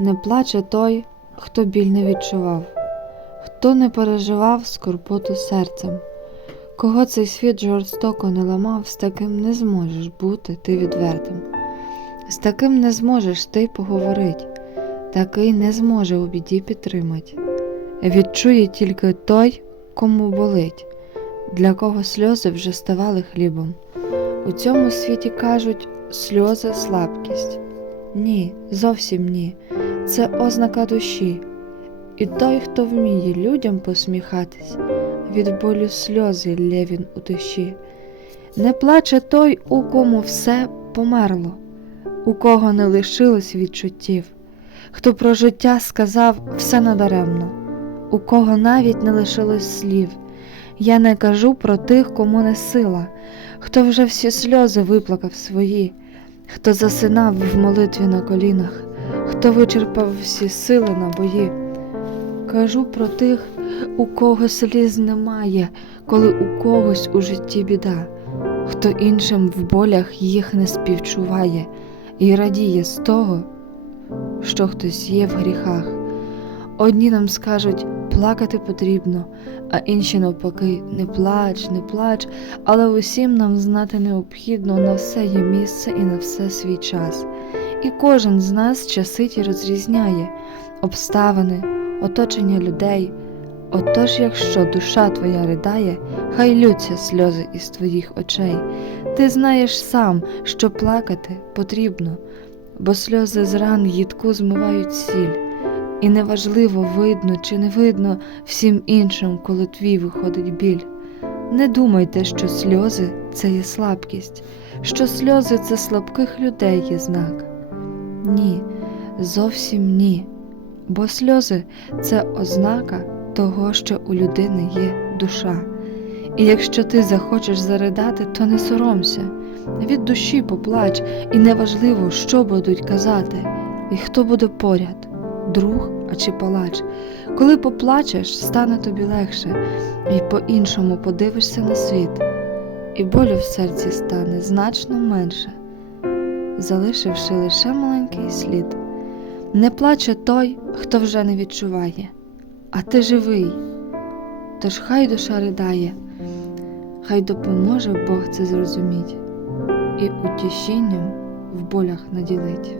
Не плаче той, хто біль не відчував, хто не переживав скорботу серцем. Кого цей світ жорстоко не ламав, з таким не зможеш бути ти відвертим. З таким не зможеш ти поговорить, такий не зможе у біді підтримать. Відчує тільки той, кому болить, для кого сльози вже ставали хлібом. У цьому світі кажуть сльози слабкість. Ні, зовсім ні. Це ознака душі. І той, хто вміє людям посміхатись, від болю сльози лє він у душі. Не плаче той, у кому все померло, у кого не лишилось відчуттів, хто про життя сказав все надаремно, у кого навіть не лишилось слів. Я не кажу про тих, кому не сила, хто вже всі сльози виплакав свої, хто засинав в молитві на колінах, хто вичерпав всі сили на бої. Кажу про тих, у кого сліз немає, коли у когось у житті біда, хто іншим в болях їх не співчуває і радіє з того, що хтось є в гріхах. Одні нам скажуть, плакати потрібно, а інші навпаки, не плач, не плач, але усім нам знати необхідно на все є місце і на все свій час. І кожен з нас часи ті розрізняє обставини, оточення людей. Отож, якщо душа твоя ридає, хай лються сльози із твоїх очей. Ти знаєш сам, що плакати потрібно, бо сльози з ран їдку змивають сіль, і неважливо, видно чи не видно всім іншим, коли твій виходить біль. Не думайте, що сльози це є слабкість, що сльози це слабких людей є знак. Ні, зовсім ні. Бо сльози це ознака того, що у людини є душа. І якщо ти захочеш заридати, то не соромся, від душі поплач, і неважливо, що будуть казати, і хто буде поряд, друг чи палач. Коли поплачеш, стане тобі легше, і по-іншому подивишся на світ, і болю в серці стане значно менше, залишивши лише маленький слід. Не плаче той, хто вже не відчуває, а ти живий. Тож хай душа ридає, хай допоможе Бог це зрозуміть і утішінням в болях наділить.